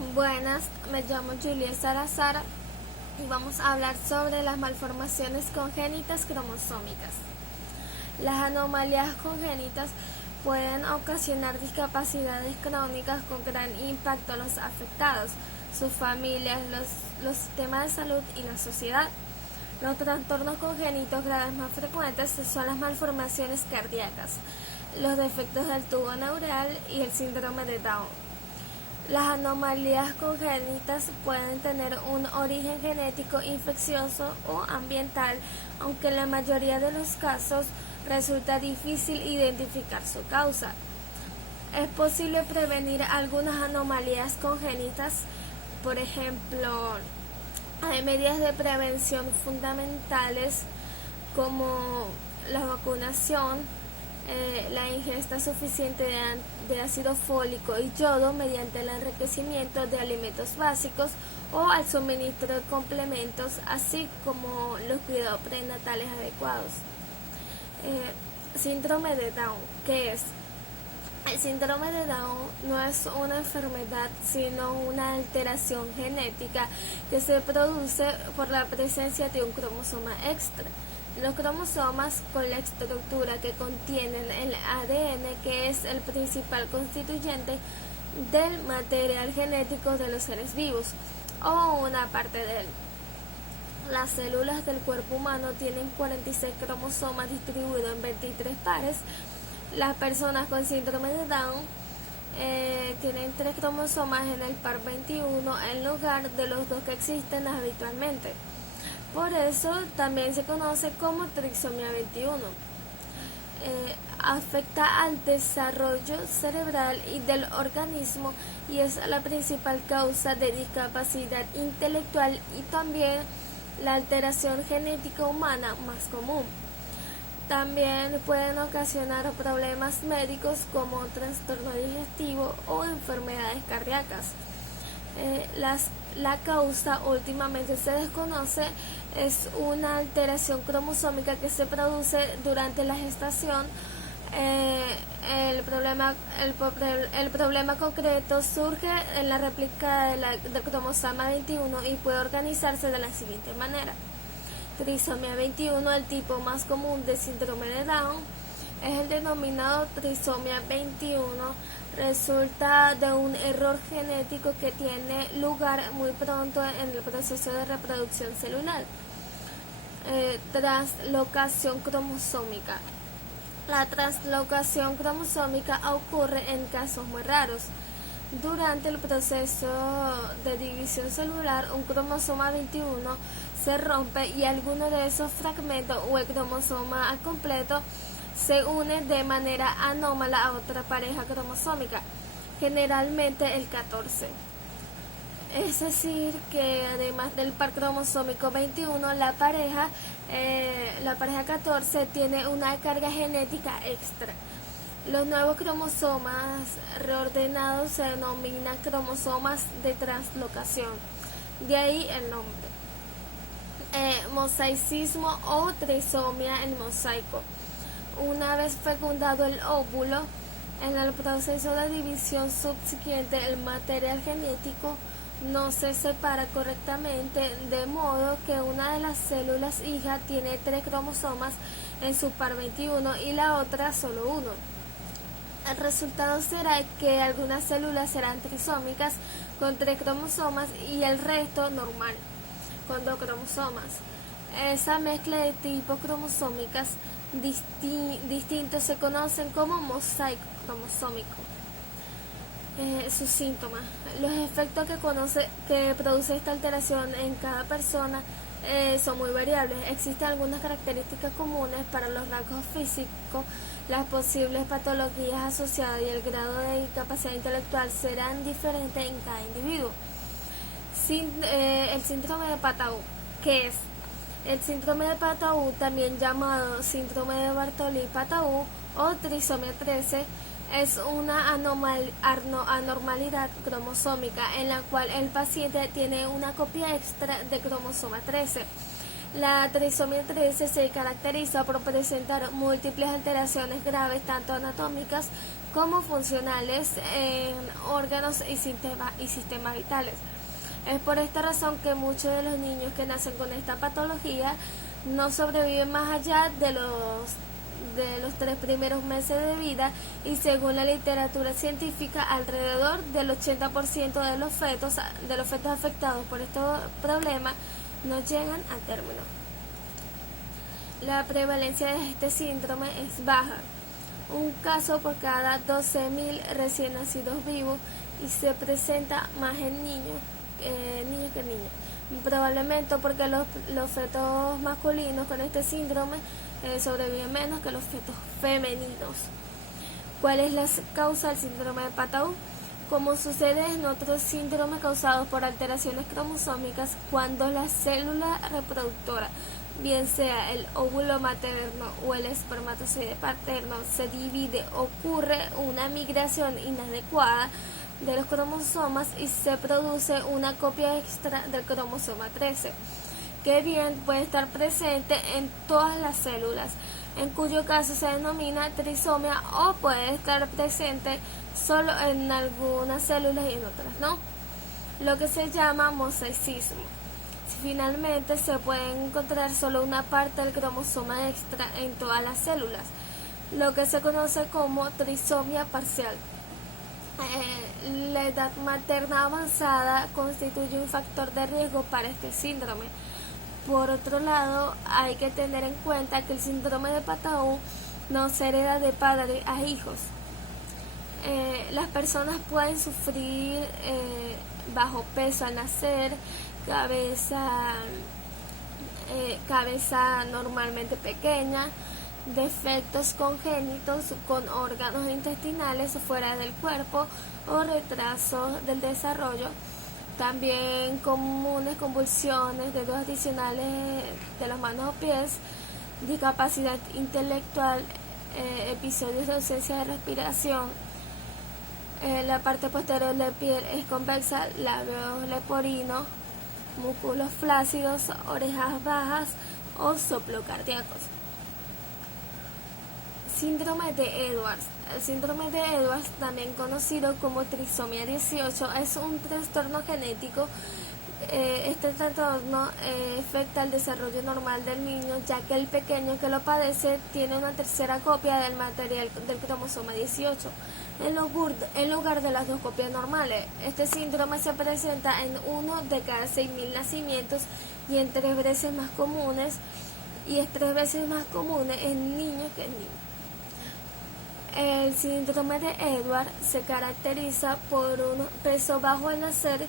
Buenas, me llamo Julia Salazar y vamos a hablar sobre las malformaciones congénitas cromosómicas. Las anomalías congénitas pueden ocasionar discapacidades crónicas con gran impacto a los afectados, sus familias, los sistemas de salud y la sociedad. Los trastornos congénitos graves más frecuentes son las malformaciones cardíacas, los defectos del tubo neural y el síndrome de Down. Las anomalías congénitas pueden tener un origen genético, infeccioso o ambiental, aunque en la mayoría de los casos resulta difícil identificar su causa. Es posible prevenir algunas anomalías congénitas, por ejemplo, hay medidas de prevención fundamentales como la vacunación, la ingesta suficiente de ácido fólico y yodo mediante el enriquecimiento de alimentos básicos o al suministro de complementos, así como los cuidados prenatales adecuados. Síndrome de Down, ¿qué es? El síndrome de Down no es una enfermedad, sino una alteración genética que se produce por la presencia de un cromosoma extra. Los cromosomas, con la estructura que contienen el ADN, que es el principal constituyente del material genético de los seres vivos, o una parte de él. Las células del cuerpo humano tienen 46 cromosomas distribuidos en 23 pares. Las personas con síndrome de Down tienen 3 cromosomas en el par 21 en lugar de los 2 que existen habitualmente. Por eso también se conoce como trisomía 21. Afecta al desarrollo cerebral y del organismo y es la principal causa de discapacidad intelectual y también la alteración genética humana más común. También pueden ocasionar problemas médicos como trastorno digestivo o enfermedades cardíacas. La causa últimamente se desconoce, es una alteración cromosómica que se produce durante la gestación. El problema concreto surge en la réplica del cromosoma 21 y puede organizarse de la siguiente manera. Trisomía 21, el tipo más común de síndrome de Down, es el denominado trisomía 21. Resulta de un error genético que tiene lugar muy pronto en el proceso de reproducción celular. Translocación cromosómica. La translocación cromosómica ocurre en casos muy raros. Durante el proceso de división celular, un cromosoma 21 se rompe y alguno de esos fragmentos o el cromosoma al completo se une de manera anómala a otra pareja cromosómica, generalmente el 14. Es decir, que además del par cromosómico 21, la pareja 14 tiene una carga genética extra. Los nuevos cromosomas reordenados se denominan cromosomas de translocación, de ahí el nombre. Mosaicismo o trisomía en mosaico. Una vez fecundado el óvulo, en el proceso de división subsiguiente el material genético no se separa correctamente, de modo que una de las células hija tiene 3 cromosomas en su par 21 y la otra solo uno. El resultado será que algunas células serán trisómicas con 3 cromosomas y el resto normal, con 2 cromosomas. Esa mezcla de tipos cromosómicas distintos se conocen como mosaico cromosómico. Sus síntomas. Los efectos que produce esta alteración en cada persona son muy variables. Existen algunas características comunes para los rasgos físicos. Las posibles patologías asociadas y el grado de discapacidad intelectual serán diferentes en cada individuo. El síndrome de Patau, ¿qué es? El síndrome de Patau, también llamado síndrome de Bartoli-Patau o trisomía 13, es una anormalidad cromosómica en la cual el paciente tiene una copia extra de cromosoma 13. La trisomía 13 se caracteriza por presentar múltiples alteraciones graves, tanto anatómicas como funcionales en órganos y sistemas vitales. Es por esta razón que muchos de los niños que nacen con esta patología no sobreviven más allá de los 3 primeros meses de vida, y según la literatura científica alrededor del 80% de los fetos afectados por estos problemas no llegan a término. La prevalencia de este síndrome es baja, un caso por cada 12.000 recién nacidos vivos, y se presenta más en niños que niñas, probablemente porque los fetos masculinos con este síndrome sobreviven menos que los fetos femeninos. ¿Cuál es la causa del síndrome de Patau? Como sucede en otros síndromes causados por alteraciones cromosómicas, cuando la célula reproductora, bien sea el óvulo materno o el espermatozoide paterno, se divide, ocurre una migración inadecuada de los cromosomas y se produce una copia extra del cromosoma 13, que bien puede estar presente en todas las células, en cuyo caso se denomina trisomia, o puede estar presente solo en algunas células y en otras no, lo que se llama mosaicismo. Finalmente se puede encontrar solo una parte del cromosoma extra en todas las células, lo que se conoce como trisomia parcial. La edad materna avanzada constituye un factor de riesgo para este síndrome. Por otro lado, hay que tener en cuenta que el síndrome de Patau no se hereda de padre a hijos. Las personas pueden sufrir bajo peso al nacer, cabeza normalmente pequeña, defectos congénitos con órganos intestinales fuera del cuerpo o retrasos del desarrollo. También comunes convulsiones, dedos adicionales de las manos o pies, discapacidad intelectual, episodios de ausencia de respiración. La parte posterior de la piel es convexa, labios leporinos, músculos flácidos, orejas bajas o soplo cardíacos. Síndrome de Edwards. El síndrome de Edwards, también conocido como trisomía 18, es un trastorno genético. Este trastorno afecta el desarrollo normal del niño, ya que el pequeño que lo padece tiene una tercera copia del material del cromosoma 18 en lugar de las 2 copias normales. Este síndrome se presenta en 1 de cada 6.000 nacimientos y es 3 veces más común en niños que en niñas. El síndrome de Edwards se caracteriza por un peso bajo al nacer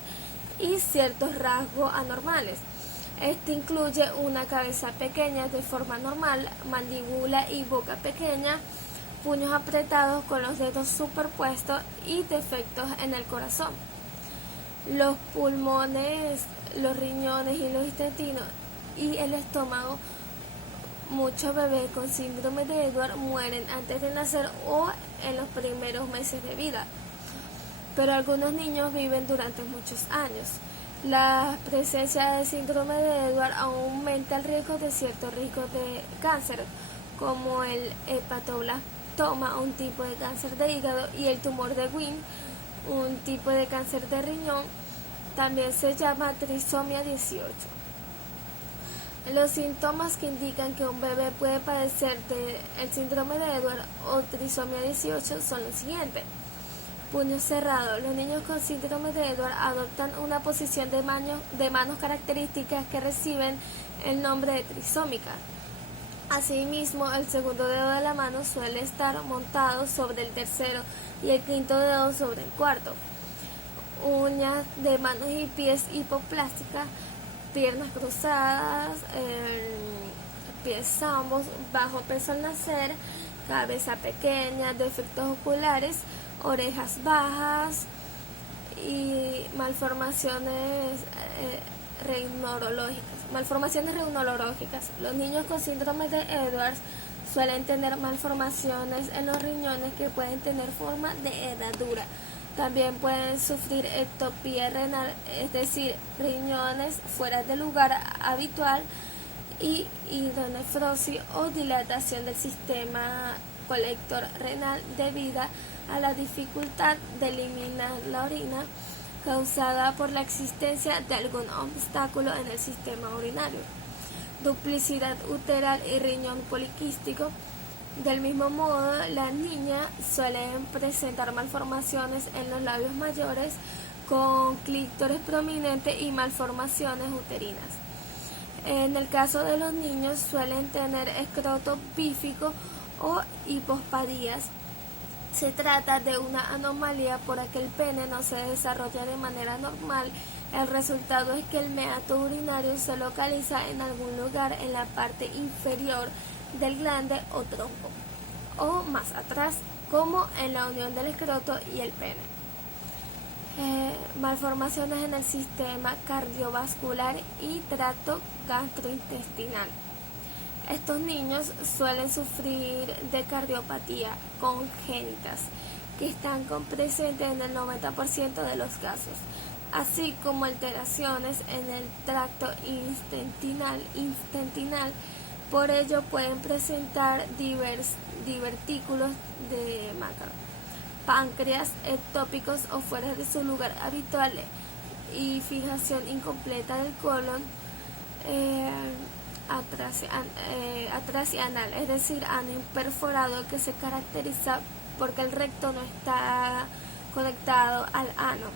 y ciertos rasgos anormales. Este incluye una cabeza pequeña de forma normal, mandíbula y boca pequeña, puños apretados con los dedos superpuestos y defectos en el corazón. Los pulmones, los riñones y los intestinos y el estómago. Muchos bebés con síndrome de Edwards mueren antes de nacer o en los primeros meses de vida, pero algunos niños viven durante muchos años. La presencia de síndrome de Edwards aumenta el riesgo de ciertos riesgos de cáncer, como el hepatoblastoma, un tipo de cáncer de hígado, y el tumor de Wyme, un tipo de cáncer de riñón. También se llama trisomía 18. Los síntomas que indican que un bebé puede padecer el síndrome de Edwards o trisomía 18 son los siguientes. Puño cerrado. Los niños con síndrome de Edwards adoptan una posición de manos características que reciben el nombre de trisómica. Asimismo, el segundo dedo de la mano suele estar montado sobre el tercero y el quinto dedo sobre el cuarto. Uñas de manos y pies hipoplásticas, piernas cruzadas, pies ambos, bajo peso al nacer, cabeza pequeña, defectos oculares, orejas bajas y malformaciones reumatológicas. Los niños con síndrome de Edwards suelen tener malformaciones en los riñones que pueden tener forma de herradura. También pueden sufrir ectopía renal, es decir, riñones fuera del lugar habitual, y hidronefrosis o dilatación del sistema colector renal debida a la dificultad de eliminar la orina causada por la existencia de algún obstáculo en el sistema urinario, duplicidad uteral y riñón poliquístico. Del mismo modo, las niñas suelen presentar malformaciones en los labios mayores con clítoris prominente y malformaciones uterinas. En el caso de los niños suelen tener escroto bífico o hipospadías. Se trata de una anomalía por la que el pene no se desarrolla de manera normal. El resultado es que el meato urinario se localiza en algún lugar en la parte inferior del glande o tronco, o más atrás, como en la unión del escroto y el pene. Malformaciones en el sistema cardiovascular y tracto gastrointestinal. Estos niños suelen sufrir de cardiopatía congénitas, que están presentes en el 90% de los casos, así como alteraciones en el tracto intestinal. Por ello pueden presentar divertículos de macro, páncreas ectópicos o fuera de su lugar habitual y fijación incompleta del colon atrasional, es decir, ano imperforado, que se caracteriza porque el recto no está conectado al ano.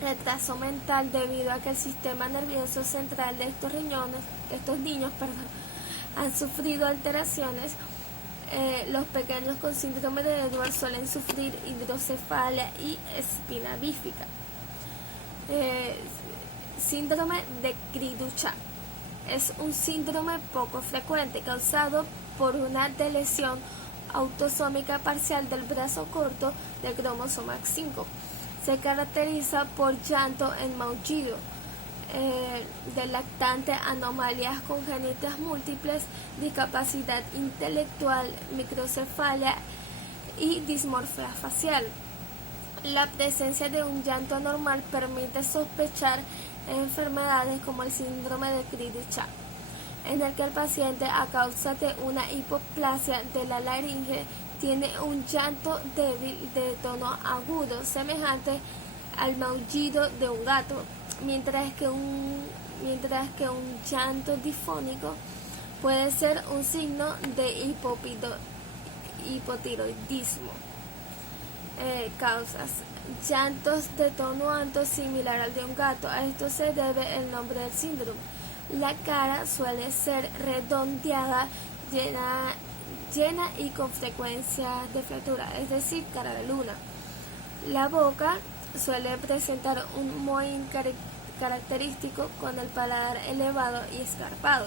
Retraso mental debido a que el sistema nervioso central de estos niños han sufrido alteraciones. Los pequeños con síndrome de Edwards suelen sufrir hidrocefalia y espina bífica. Síndrome de Cri-du-Chat es un síndrome poco frecuente causado por una deleción autosómica parcial del brazo corto del cromosoma 5. Se caracteriza por llanto en maullido del lactante, anomalías congénitas múltiples, discapacidad intelectual, microcefalia y dismorfia facial. La presencia de un llanto anormal permite sospechar enfermedades como el síndrome de Cri-du-Chat, en el que el paciente, a causa de una hipoplasia de la laringe, tiene un llanto débil de tono agudo, semejante al maullido de un gato, mientras que un llanto difónico puede ser un signo de hipotiroidismo. Causas: llantos de tono alto similar al de un gato. A esto se debe el nombre del síndrome. La cara suele ser redondeada, llena y con frecuencia de fractura, es decir, cara de luna. La boca suele presentar un mohín característico con el paladar elevado y escarpado.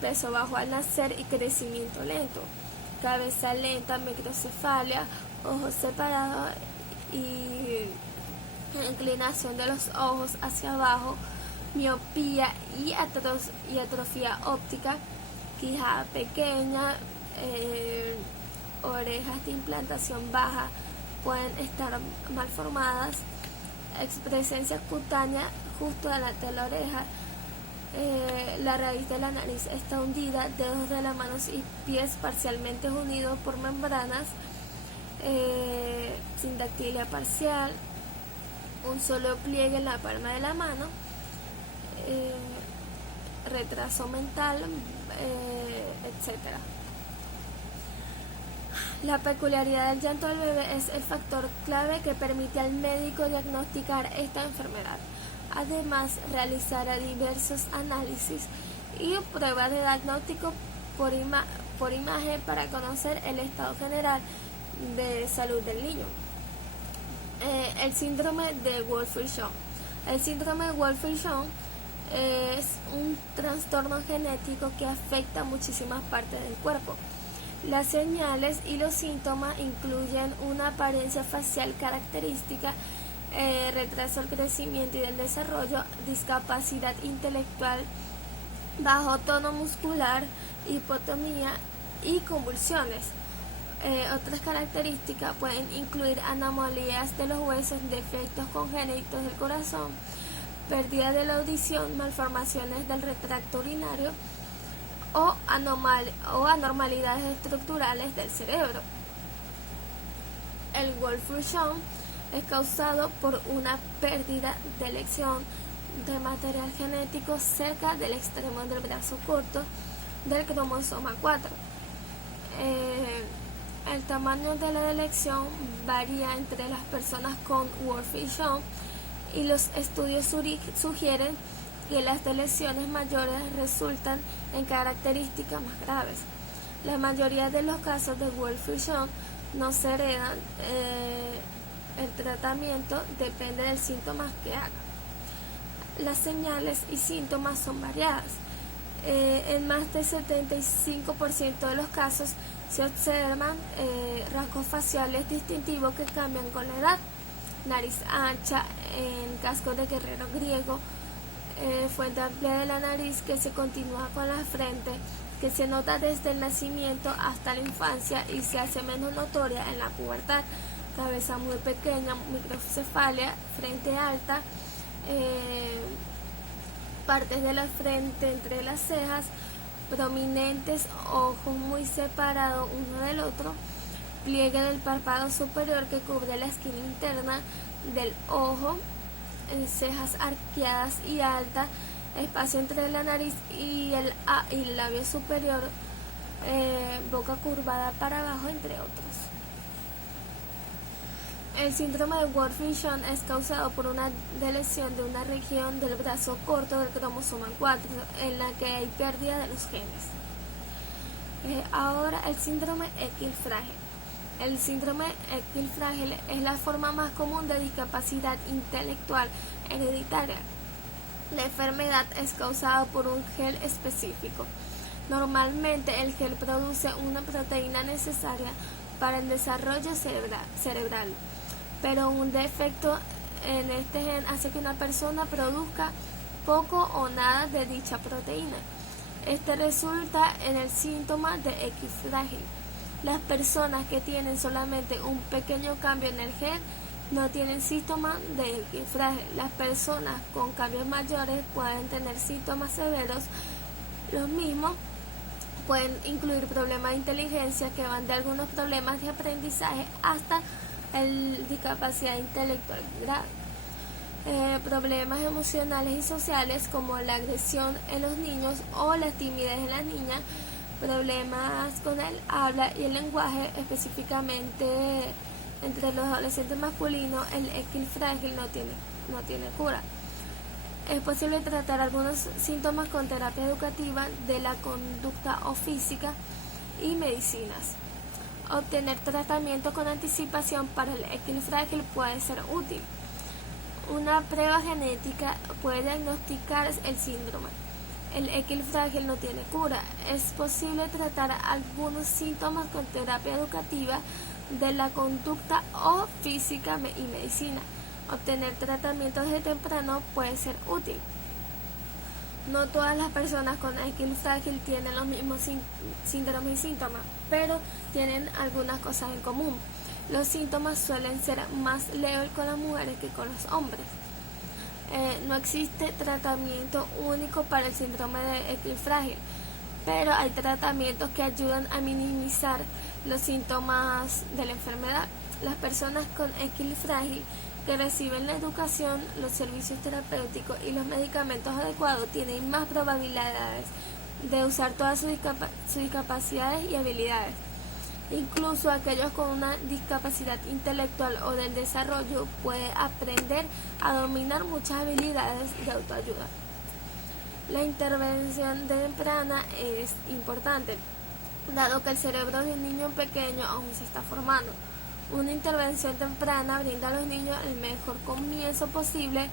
Peso bajo al nacer y crecimiento lento. Cabeza lenta, microcefalia, ojos separados y inclinación de los ojos hacia abajo, miopía y atrofia óptica, quijada pequeña, orejas de implantación baja pueden estar malformadas, presencia cutánea justo delante de la oreja. La raíz de la nariz está hundida, dedos de las manos y pies parcialmente unidos por membranas, sindactilia parcial, un solo pliegue en la palma de la mano, retraso mental, etc. La peculiaridad del llanto del bebé es el factor clave que permite al médico diagnosticar esta enfermedad. Además, realizará diversos análisis y pruebas de diagnóstico por imagen para conocer el estado general de salud del niño. El síndrome de Wolfram-Jakob. El síndrome de Wolfram-Jakob es un trastorno genético que afecta muchísimas partes del cuerpo. Las señales y los síntomas incluyen una apariencia facial característica, retraso del crecimiento y del desarrollo, discapacidad intelectual, bajo tono muscular, hipotonía y convulsiones. Otras características pueden incluir anomalías de los huesos, defectos congénitos del corazón, pérdida de la audición, malformaciones del retracto urinario o anormalidades estructurales del cerebro. el Wolfram es causado por una pérdida de elección de material genético cerca del extremo del brazo corto del cromosoma 4. El tamaño de la delección varía entre las personas con Wolfram y los estudios sugieren que las deleciones mayores resultan en características más graves. La mayoría de los casos de Wolfram no se heredan. El tratamiento depende del síntoma que haga. Las señales y síntomas son variadas. En más del 75% de los casos se observan rasgos faciales distintivos que cambian con la edad. Nariz ancha, en casco de guerrero griego, fuente amplia de la nariz que se continúa con la frente, que se nota desde el nacimiento hasta la infancia y se hace menos notoria en la pubertad. Cabeza muy pequeña, microcefalia, frente alta, partes de la frente entre las cejas, prominentes, ojos muy separados uno del otro, pliegue del párpado superior que cubre la esquina interna del ojo, cejas arqueadas y altas, espacio entre la nariz y el labio superior, boca curvada para abajo, entre otros. El síndrome de Wolfram es causado por una deleción de una región del brazo corto del cromosoma 4 en la que hay pérdida de los genes. Ahora el síndrome X frágil. El síndrome X frágil es la forma más común de discapacidad intelectual hereditaria. La enfermedad es causada por un gen específico. Normalmente el gen produce una proteína necesaria para el desarrollo cerebral, pero un defecto en este gen hace que una persona produzca poco o nada de dicha proteína. Este resulta en el síntoma de X frágil. Las personas que tienen solamente un pequeño cambio en el gen no tienen síntomas de X frágil. Las personas con cambios mayores pueden tener síntomas severos. Los mismos pueden incluir problemas de inteligencia que van de algunos problemas de aprendizaje hasta discapacidad intelectual grave. Problemas emocionales y sociales como la agresión en los niños o la timidez en las niñas, problemas con el habla y el lenguaje, específicamente entre los adolescentes masculinos. El X frágil no tiene cura. Es posible tratar algunos síntomas con terapia educativa de la conducta o física y medicinas. Obtener tratamiento con anticipación para el X frágil puede ser útil. Una prueba genética puede diagnosticar el síndrome. El X frágil no tiene cura. Es posible tratar algunos síntomas con terapia educativa de la conducta o física y medicina. Obtener tratamiento desde temprano puede ser útil. No todas las personas con X frágil tienen los mismos síndromes y síntomas, pero tienen algunas cosas en común. Los síntomas suelen ser más leves con las mujeres que con los hombres. No existe tratamiento único para el síndrome de X frágil, pero hay tratamientos que ayudan a minimizar los síntomas de la enfermedad. Las personas con X frágil que reciben la educación, los servicios terapéuticos y los medicamentos adecuados tienen más probabilidades de usar todas sus discapacidades y habilidades. Incluso aquellos con una discapacidad intelectual o del desarrollo pueden aprender a dominar muchas habilidades de autoayuda. La intervención temprana es importante, dado que el cerebro de un niño pequeño aún se está formando. Una intervención temprana brinda a los niños el mejor comienzo posible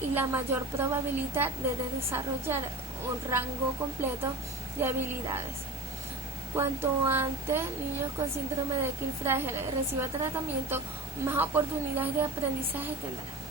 y la mayor probabilidad de desarrollar un rango completo de habilidades. Cuanto antes niños con síndrome de X frágil reciban tratamiento, más oportunidades de aprendizaje tendrán.